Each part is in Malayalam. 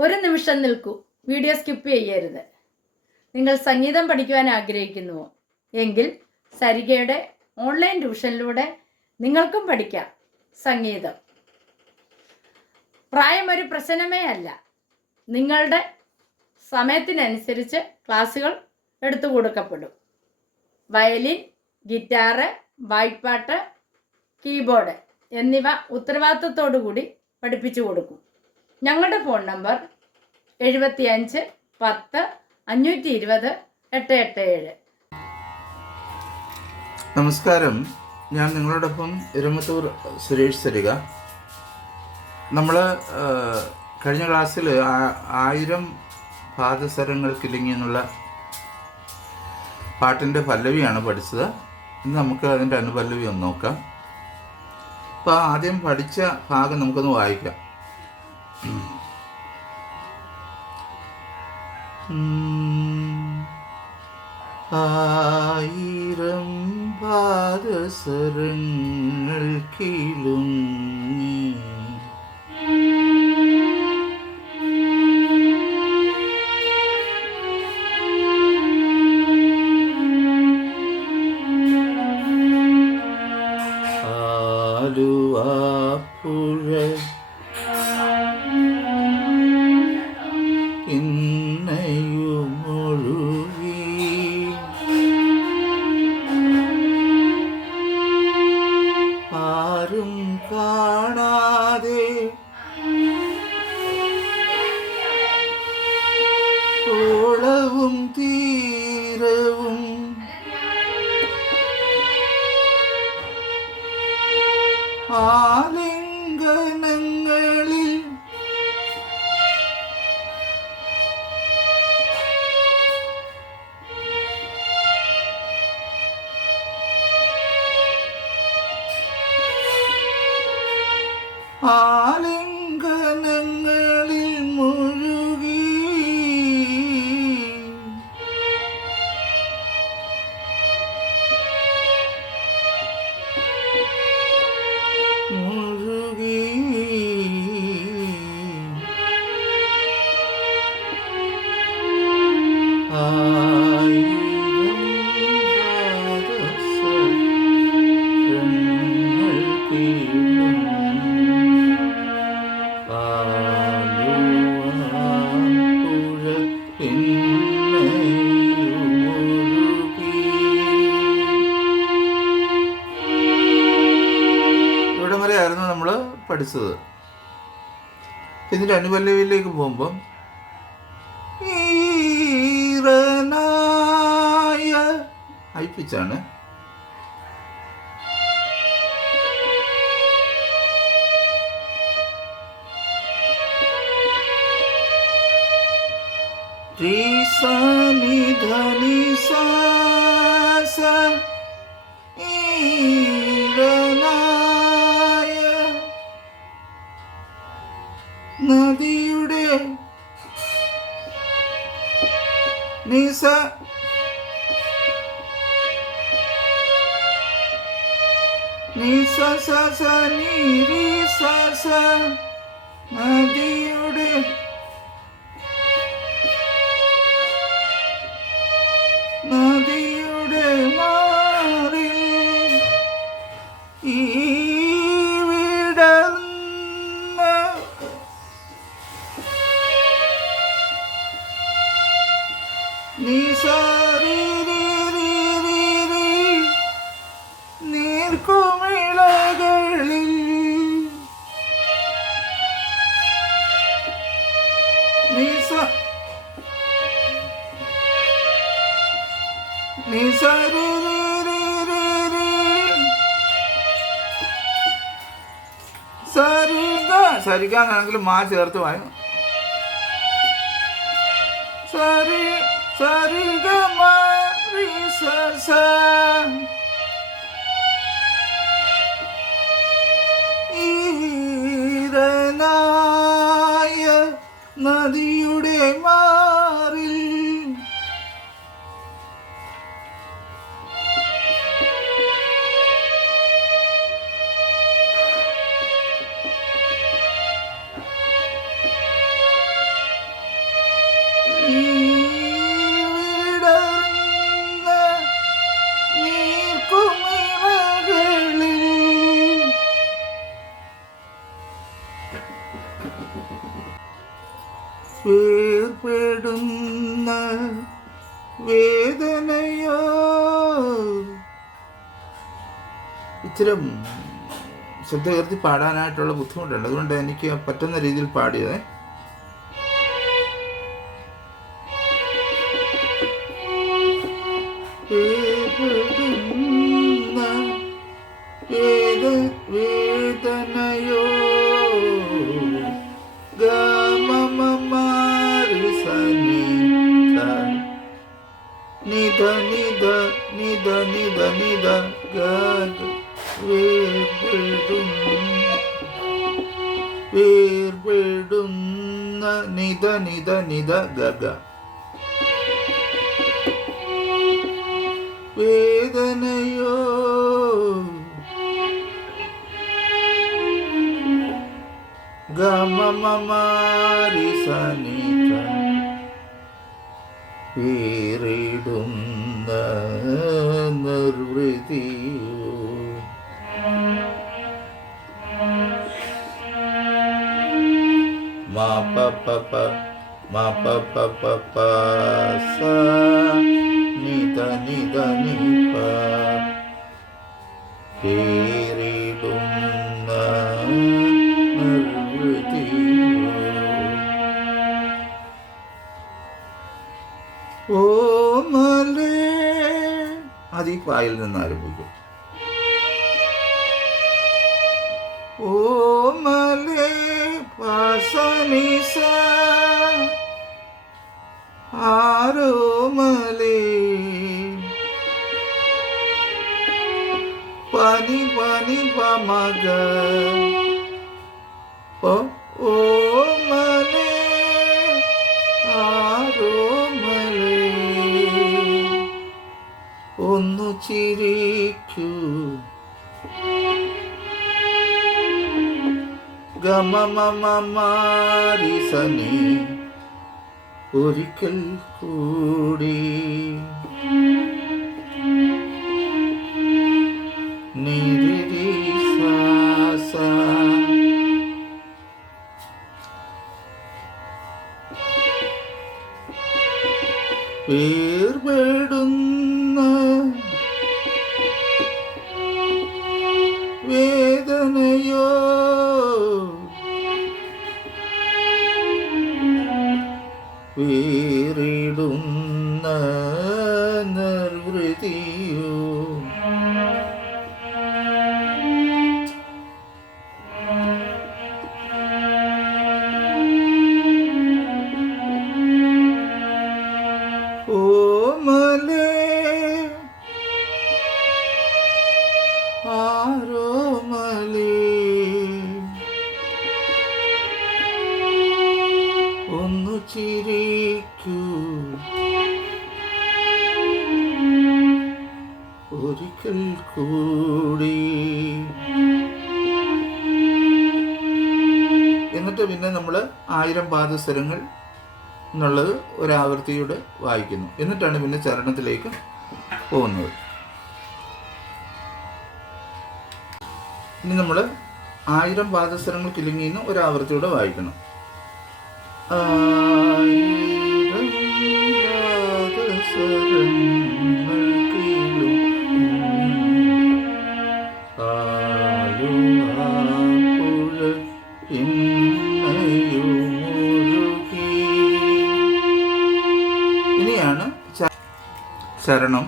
ഒരു നിമിഷം നിൽക്കൂ. വീഡിയോ സ്കിപ്പ് ചെയ്യരുത്. നിങ്ങൾ സംഗീതം പഠിക്കുവാൻ ആഗ്രഹിക്കുന്നുവോ? എങ്കിൽ സരികയുടെ ഓൺലൈൻ ട്യൂഷനിലൂടെ നിങ്ങൾക്കും പഠിക്കാം സംഗീതം. പ്രായം ഒരു പ്രശ്നമേ അല്ല. നിങ്ങളുടെ സമയത്തിനനുസരിച്ച് ക്ലാസ്സുകൾ എടുത്തു കൊടുക്കപ്പെടും. വയലിൻ ഗിറ്റാറ് വായ്പാട്ട് കീബോർഡ് എന്നിവ ഉത്തരവാദിത്തത്തോടു കൂടി പഠിപ്പിച്ചു കൊടുക്കും. ഞങ്ങളുടെ ഫോൺ നമ്പർ എഴുപത്തി അഞ്ച് പത്ത് അഞ്ഞൂറ്റി ഇരുപത് എട്ട് എട്ട് ഏഴ്. നമസ്കാരം. ഞാൻ നിങ്ങളോടൊപ്പം ഇരമത്തൂർ സുരേഷ് സരിക നമ്മൾ കഴിഞ്ഞ ക്ലാസ്സിൽ ആയിരം പാദസരങ്ങൾ കിലിങ്ങി എന്നുള്ള പാട്ടിന്റെ പല്ലവിയാണ് പഠിച്ചത്. ഇന്ന് നമുക്ക് അതിന്റെ അനുപല്ലവി ഒന്ന് നോക്കാം. അപ്പോൾ ആദ്യം പഠിച്ച ഭാഗം നമുക്കൊന്ന് വായിക്കാം. ആയിരം പാദസരങ്ങൾ காணாதே. ആലിംഗനങ്ങളിൽ പഠിച്ചത് ഇതിന്റെ അനുപല്ലവിയിലേക്ക് പോകുമ്പം ഈറനായ അയപ്പിച്ചാണ് നദിയുടെ നിസ നിസ സ നി സ നദിയുടെ നിസരി മാ ചേർത്ത് വായു സരി സരി ഗ മ രി സ സ. ഈരനായ നദിയുടെ മാറിൽ വേർപെടുന്ന വേദനയോ? ഇത്തരം ശ്രദ്ധ ഉയർത്തി പാടാനായിട്ടുള്ള ബുദ്ധിമുട്ടുണ്ട്. അതുകൊണ്ട് എനിക്ക് പറ്റുന്ന രീതിയിൽ പാടിയതേ. നിധ ഗഗ വേദനയോ? ഗമമമാരി സനിത പേരിടുന്ന നിർവൃതിയോ? മാ പ. പ മാ പ പ പ പ സ നിധ നിധ നി പ പേരിടുന്ന നിർവൃതിയോ ഓമലേ അത് ഈ പായിൽ നിന്ന് ആരംഭിക്കും ഒന്നു ചിരിക്കൂ. ഗമമമാരി സനി ഒരിക്കൽ കൂടി. പേർ വേർപെടുന്ന കൂടി. എന്നിട്ട് പിന്നെ നമ്മൾ ആയിരം പാദസ്വരങ്ങൾ എന്നുള്ളത് ഒരാവൃത്തിയുടെ വായിക്കുന്നു. എന്നിട്ടാണ് പിന്നെ ചരണത്തിലേക്ക് പോകുന്നത്. ഇനി നമ്മൾ ആയിരം പാദസ്വരങ്ങൾ കിലുങ്ങിന്ന് ഒരാവൃത്തിയുടെ വായിക്കണം. శరణం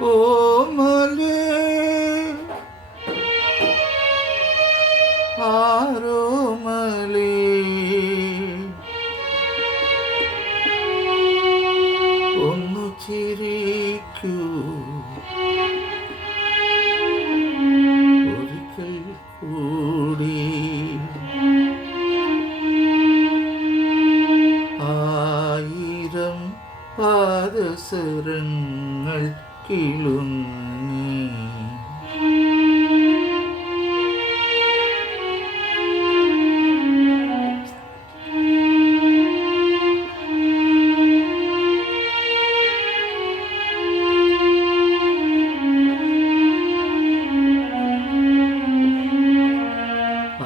ഓമലേ ആരോമലേ ഒന്നു ചിരിക്കൂ. ഒരിക്കൽ കൂടി. ആയിരം പാദസരങ്ങൾ കിളുങ്ങി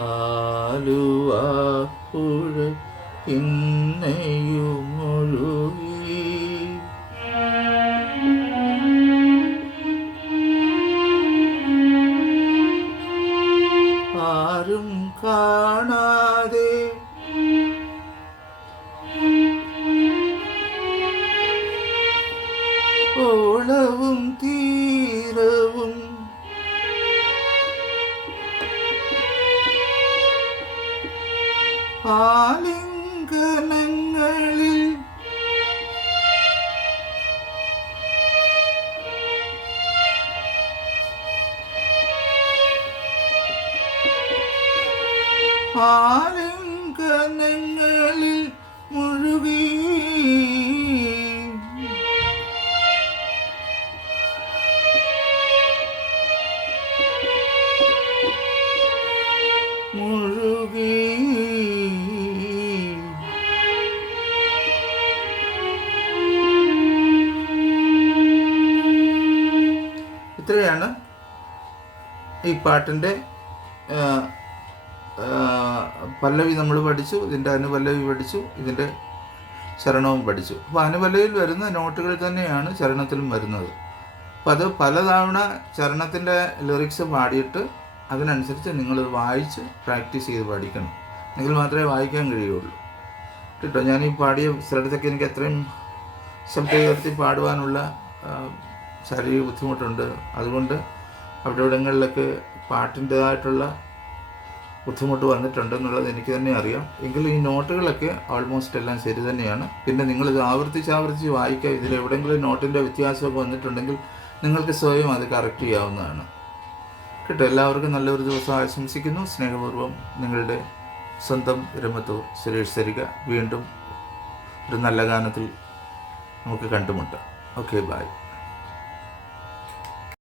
ആലുവ പുഴ പിന്നെയുമൊഴുകി 啊你 ഈ പാട്ടിന്റെ പല്ലവി നമ്മൾ പഠിച്ചു ഇതിന്റെ അനുപല്ലവി പഠിച്ചു ഇതിന്റെ ശരണവും പഠിച്ചു. അപ്പോൾ അനുപല്ലവിയിൽ വരുന്ന നോട്ടുകൾ തന്നെയാണ് ചരണത്തിലും വരുന്നത്. അപ്പോൾ അത് പലതവണ ചരണത്തിന്റെ ലിറിക്സ് പാടിയിട്ട് അതിനനുസരിച്ച് നിങ്ങൾ വായിച്ച് പ്രാക്ടീസ് ചെയ്ത് പഠിക്കണം. എങ്കിൽ മാത്രമേ വായിക്കാൻ കഴിയുള്ളൂ. കേട്ടോ? ഞാൻ ഈ പാടിയ സ്ഥലത്തൊക്കെ എനിക്ക് അത്രയും ശബ്ദം ഉയർത്തി പാടുവാനുള്ള ശാരീരിക ബുദ്ധിമുട്ടുണ്ട്. അതുകൊണ്ട് അവിടെ ഇവിടങ്ങളിലൊക്കെ പാട്ടിന്റെതായിട്ടുള്ള ബുദ്ധിമുട്ട് വന്നിട്ടുണ്ടെന്നുള്ളത് എനിക്ക് തന്നെ അറിയാം. എങ്കിലും ഈ നോട്ടുകളൊക്കെ ഓൾമോസ്റ്റ് എല്ലാം ശരി തന്നെയാണ്. പിന്നെ നിങ്ങളിത് ആവർത്തിച്ച് ആവർത്തിച്ച് വായിക്കുക ഇതിൽ എവിടെയെങ്കിലും നോട്ടിന്റെ വ്യത്യാസമൊക്കെ വന്നിട്ടുണ്ടെങ്കിൽ നിങ്ങൾക്ക് സ്വയം അത് കറക്റ്റ് ചെയ്യാവുന്നതാണ്. കേട്ടോ എല്ലാവർക്കും നല്ലൊരു ദിവസം ആശംസിക്കുന്നു. സ്നേഹപൂർവം നിങ്ങളുടെ സ്വന്തം രമത്തൂർ സുരേഷ് സരിക. വീണ്ടും ഒരു നല്ല ഗാനത്തിൽ നമുക്ക് കണ്ടുമുട്ടാം. Okay bye